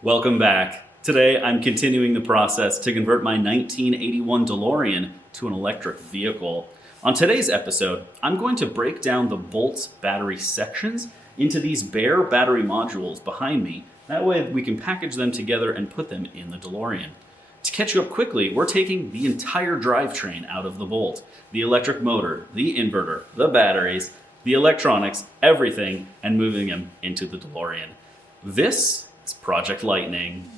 Welcome back. Today I'm continuing the process to convert my 1981 DeLorean to an electric vehicle. On today's episode, I'm going to break down the Bolt's battery sections into these bare battery modules behind me. That way we can package them together and put them in the DeLorean. To catch you up quickly, we're taking the entire drivetrain out of the Bolt. The electric motor, the inverter, the batteries, the electronics, everything, and moving them into the DeLorean. This is Project Lightning.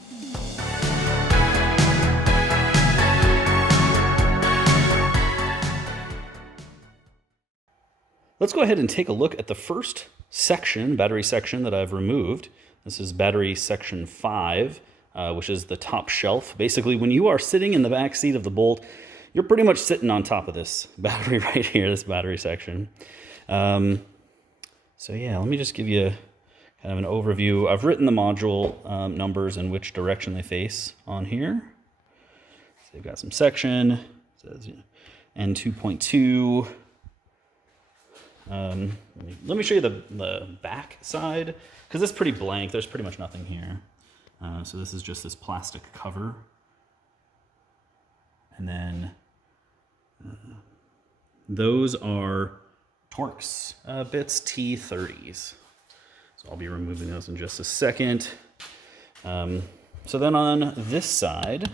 Let's go ahead and take a look at the first section, battery section that I've removed. This is battery section 5, which is the top shelf. Basically, when you are sitting in the back seat of the Bolt, you're pretty much sitting on top of this battery right here, this battery section. So yeah, let me just give you kind of an overview. I've written the module numbers and which direction they face on here. So they've got some section, it says N2.2. Let me show you the back side, because it's pretty blank. There's pretty much nothing here. So this is just this plastic cover. And then those are Torx bits T30s. So I'll be removing those in just a second. So then on this side,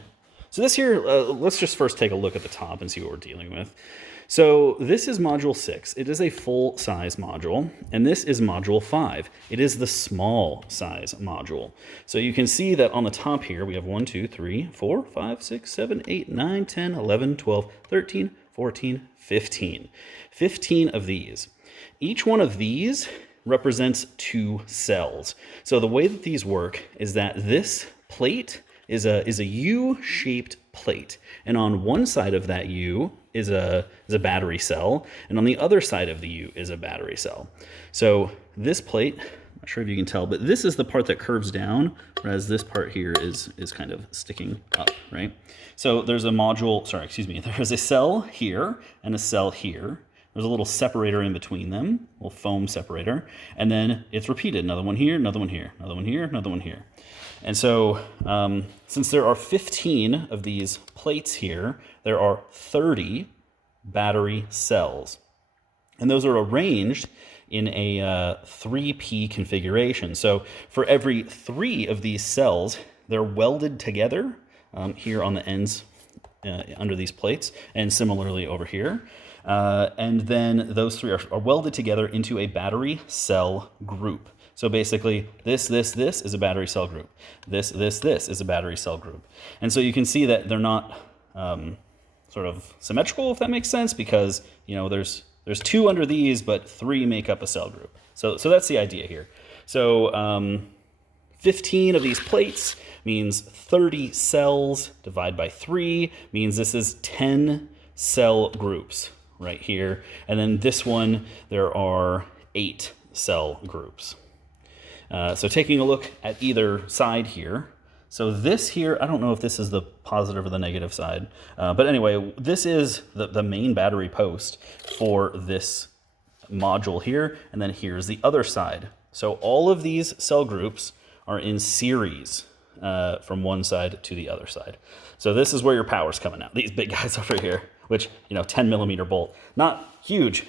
so this here, let's just first take a look at the top and see what we're dealing with. So this is module 6. It is a full size module, and this is module 5. It is the small size module. So you can see that on the top here, we have 1, 2, 3, 4, 5, 6, 7, 8, 9, 10, 11, 12, 13, 14, 15. 15 of these. Each one of these represents 2 cells. So the way that these work is that this plate is a U-shaped plate, and on one side of that U is a battery cell, and on the other side of the U is a battery cell. So this plate, I'm not sure if you can tell, but this is the part that curves down, whereas this part here is kind of sticking up, right? So there's a module, there's a cell here and a cell here. There's a little separator in between them, a little foam separator, and then it's repeated. Another one here, another one here, another one here, another one here. And so since there are 15 of these plates here, there are 30 battery cells. And those are arranged in a 3P configuration. So for every 3 of these cells, they're welded together here on the ends under these plates, and similarly over here. And then those 3 are welded together into a battery cell group. So basically, this is a battery cell group. This is a battery cell group. And so you can see that they're not sort of symmetrical, if that makes sense, because there's 2 under these, but 3 make up a cell group. So that's the idea here. So 15 of these plates means 30 cells divided by 3 means this is 10 cell groups right here. And then this one, there are 8 cell groups. So taking a look at either side here. So this here, I don't know if this is the positive or the negative side. But anyway, this is the main battery post for this module here. And then here's the other side. So all of these cell groups are in series from one side to the other side. So this is where your power's coming out. These big guys over here, which, 10 millimeter bolt. Not huge,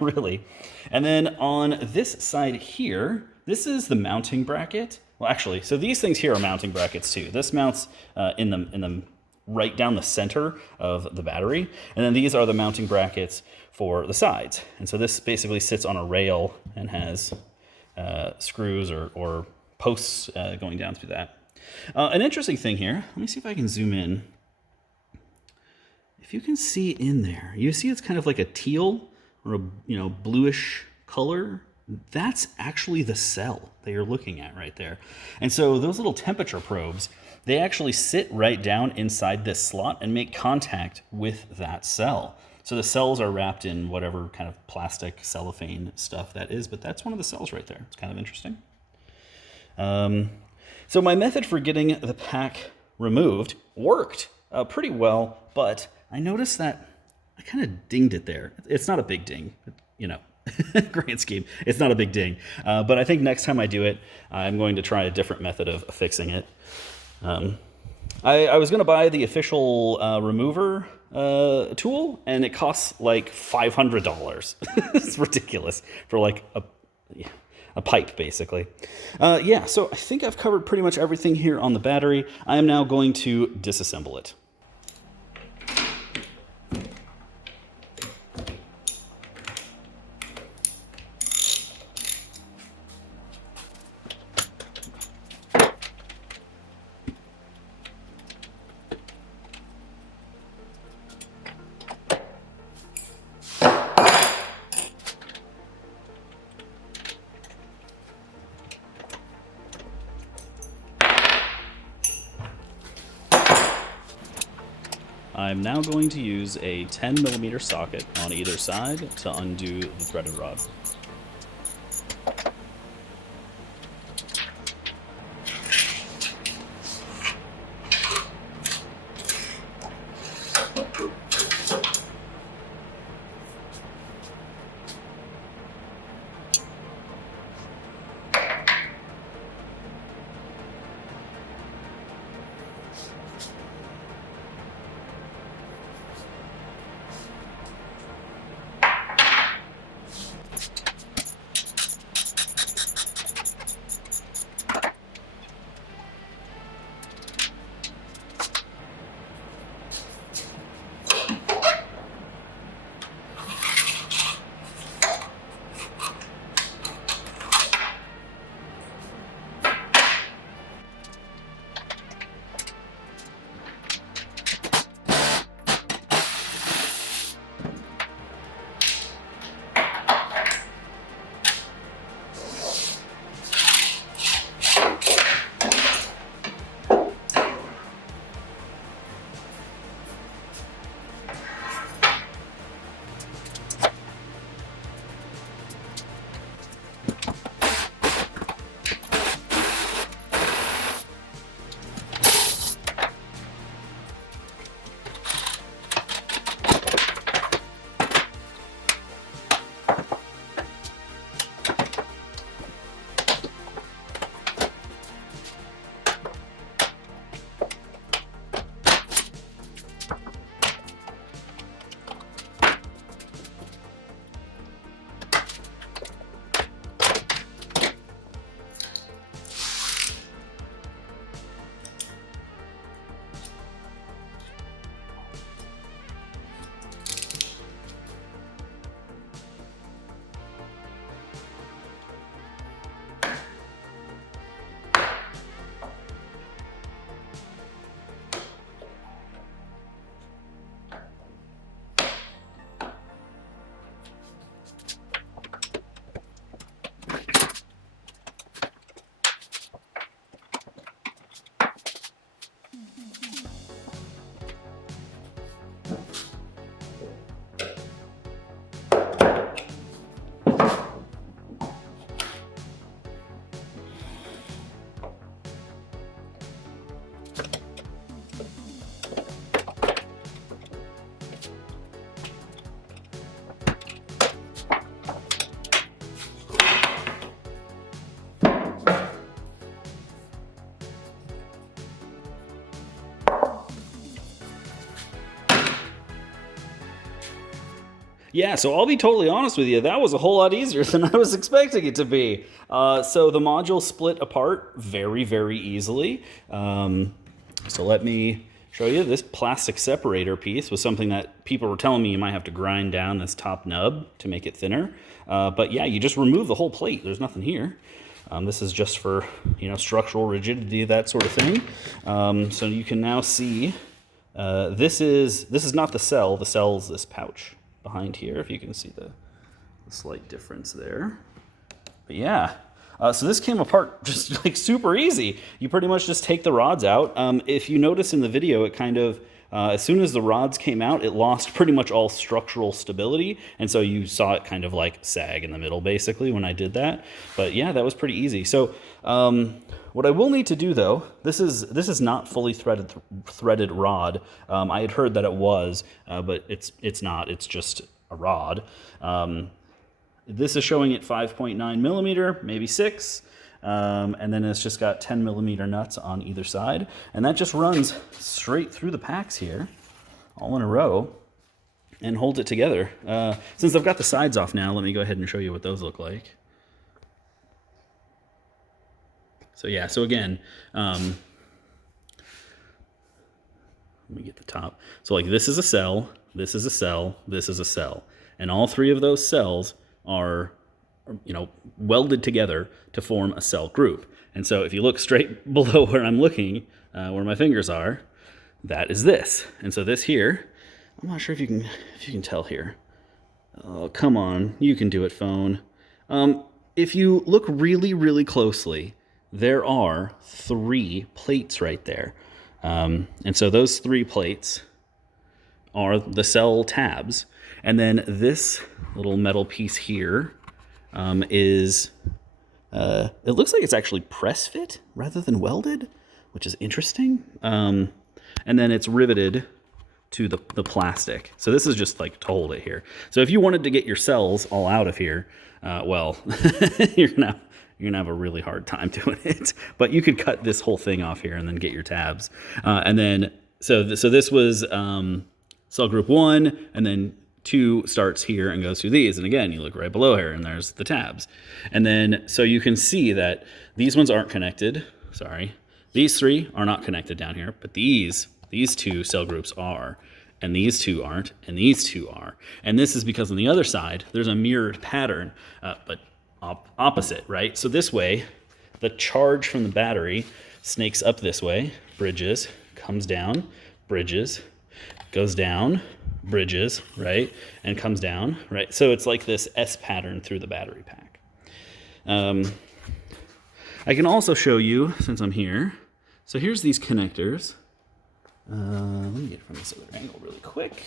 really. And then on this side here, this is the mounting bracket. Well, actually, so these things here are mounting brackets too. This mounts in the right down the center of the battery. And then these are the mounting brackets for the sides. And so this basically sits on a rail and has screws or posts going down through that. An interesting thing here, let me see if I can zoom in. If you can see in there, you see it's kind of like a teal or a bluish color. That's actually the cell that you're looking at right there. And so those little temperature probes, they actually sit right down inside this slot and make contact with that cell. So the cells are wrapped in whatever kind of plastic cellophane stuff that is, but that's one of the cells right there. It's kind of interesting. So my method for getting the pack removed worked pretty well, but I noticed that I kind of dinged it there. It's not a big ding, but, grand scheme, it's not a big ding. But I think next time I do it, I'm going to try a different method of fixing it. I was going to buy the official remover tool, and it costs like $500. It's ridiculous for like a pipe, basically. Yeah, so I think I've covered pretty much everything here on the battery. I am now going to disassemble it. I'm now going to use a 10mm socket on either side to undo the threaded rod. Yeah, so I'll be totally honest with you, that was a whole lot easier than I was expecting it to be. So the module split apart very, very easily. So let me show you. This plastic separator piece was something that people were telling me you might have to grind down this top nub to make it thinner. But yeah, you just remove the whole plate. There's nothing here. This is just for, structural rigidity, that sort of thing. So you can now see this is not the cell. The cell is this pouch behind here, if you can see the slight difference there. But yeah, so this came apart just like super easy. You pretty much just take the rods out. If you notice in the video, it kind of, as soon as the rods came out, it lost pretty much all structural stability. And so you saw it kind of like sag in the middle, basically, when I did that. But yeah, that was pretty easy. So what I will need to do, though, this is not fully threaded rod. I had heard that it was, but it's not. It's just a rod. This is showing it 5.9 millimeter, maybe 6. And then it's just got 10 millimeter nuts on either side. And that just runs straight through the packs here, all in a row, and holds it together. Since I've got the sides off now, let me go ahead and show you what those look like. So yeah, so again, let me get the top. So like this is a cell, this is a cell, this is a cell. And all three of those cells are, you know, welded together to form a cell group. And so if you look straight below where I'm looking, where my fingers are, that is this. And so this here, I'm not sure if you can tell here. Oh, come on, you can do it, phone. If you look really, really closely, there are 3 plates right there. And so those 3 plates are the cell tabs. And then this little metal piece here is, it looks like it's actually press fit rather than welded, which is interesting. And then it's riveted to the plastic. So this is just like to hold it here. So if you wanted to get your cells all out of here, well, you're gonna have a really hard time doing it. But you could cut this whole thing off here and then get your tabs. And then, so this was cell group 1, and then 2 starts here and goes through these. And again, you look right below here and there's the tabs. And then, so you can see that these ones aren't connected. Sorry. These 3 are not connected down here, but these 2 cell groups are. And these 2 aren't, and these 2 are. And this is because on the other side, there's a mirrored pattern, but opposite, right? So this way, the charge from the battery snakes up this way, bridges, comes down, bridges, goes down, bridges, right? And comes down, right? So it's like this S pattern through the battery pack. I can also show you, since I'm here, so here's these connectors. Let me get it from this other angle really quick.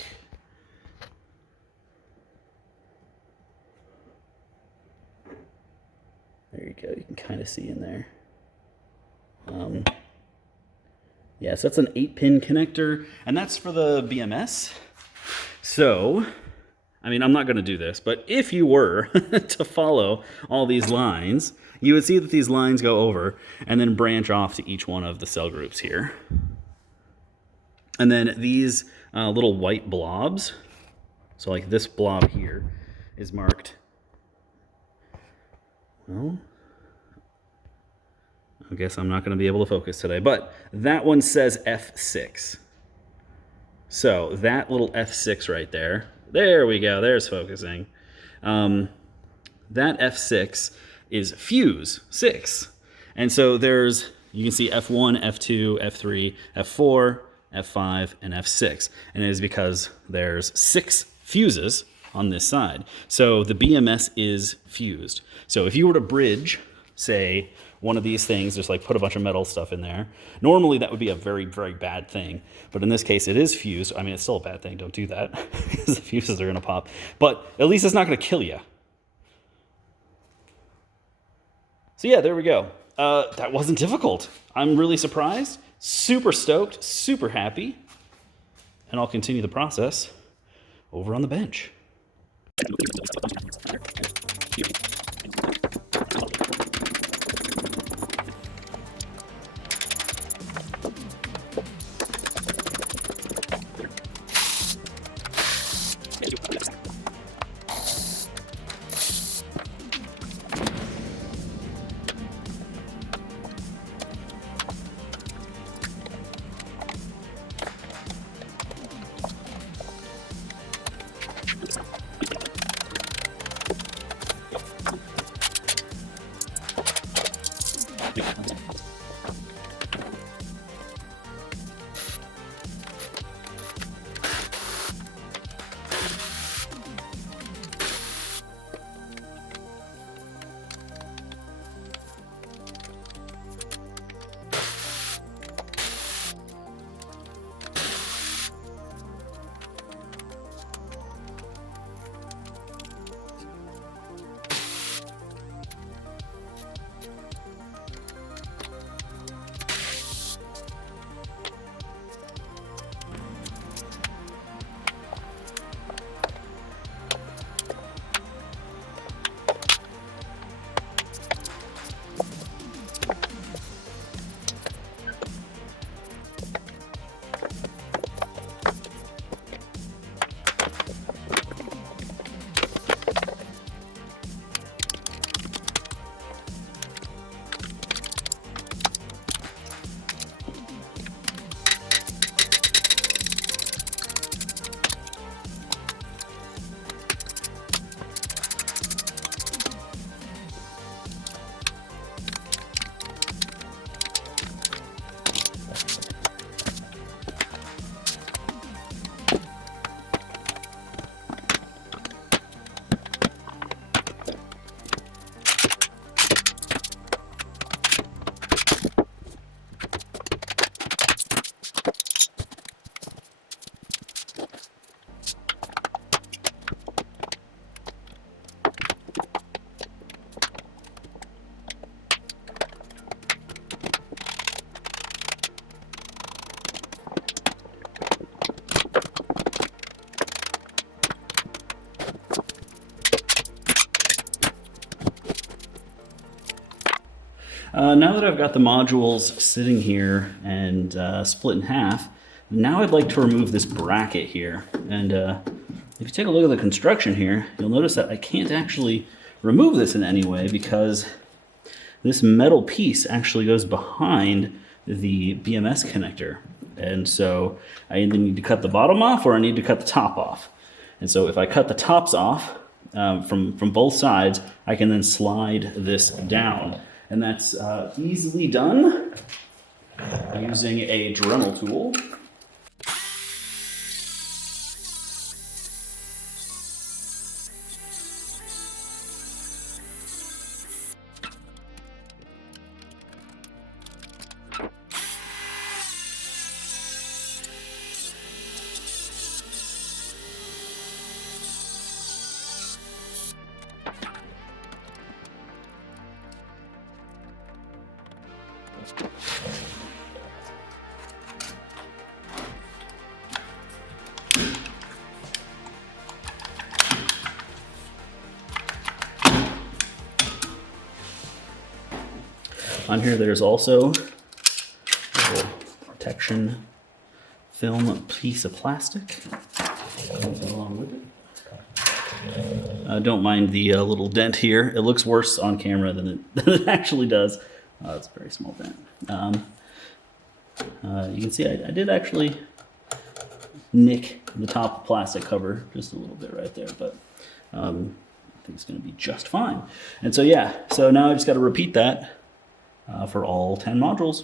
There you go, you can kind of see in there. Yeah, so that's an 8-pin connector, and that's for the BMS. So, I mean, I'm not going to do this, but if you were to follow all these lines, you would see that these lines go over and then branch off to each one of the cell groups here. And then these little white blobs, so like this blob here is marked, well, I guess I'm not going to be able to focus today, but that one says F6. So that little F6 right there, there we go, there's focusing. That F6 is fuse 6. And so there's, you can see F1, F2, F3, F4, F5, and F6. And it is because there's 6 fuses on this side. So the BMS is fused. So if you were to bridge, say, one of these things, just like put a bunch of metal stuff in there, normally that would be a very, very bad thing. But in this case, it is fused. I mean, it's still a bad thing. Don't do that because the fuses are going to pop. But at least it's not going to kill you. So yeah, there we go. That wasn't difficult. I'm really surprised, super stoked, super happy. And I'll continue the process over on the bench. Now that I've got the modules sitting here and split in half, now I'd like to remove this bracket here. And if you take a look at the construction here, you'll notice that I can't actually remove this in any way because this metal piece actually goes behind the BMS connector. And so I either need to cut the bottom off or I need to cut the top off. And so if I cut the tops off from both sides, I can then slide this down. And that's easily done using a Dremel tool. On here, there's also a little protection film piece of plastic. Comes along with it. Don't mind the little dent here. It looks worse on camera than it actually does. It's a very small dent. You can see I did actually nick the top plastic cover just a little bit right there, but I think it's going to be just fine. And so yeah, so now I just got to repeat that for all 10 modules.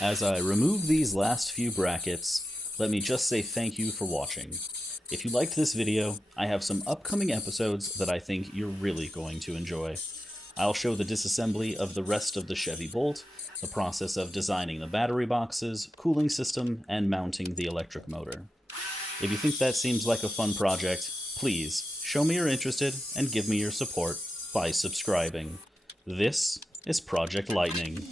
As I remove these last few brackets, let me just say thank you for watching. If you liked this video, I have some upcoming episodes that I think you're really going to enjoy. I'll show the disassembly of the rest of the Chevy Bolt, the process of designing the battery boxes, cooling system, and mounting the electric motor. If you think that seems like a fun project, please show me you're interested and give me your support by subscribing. This is Project Lightning.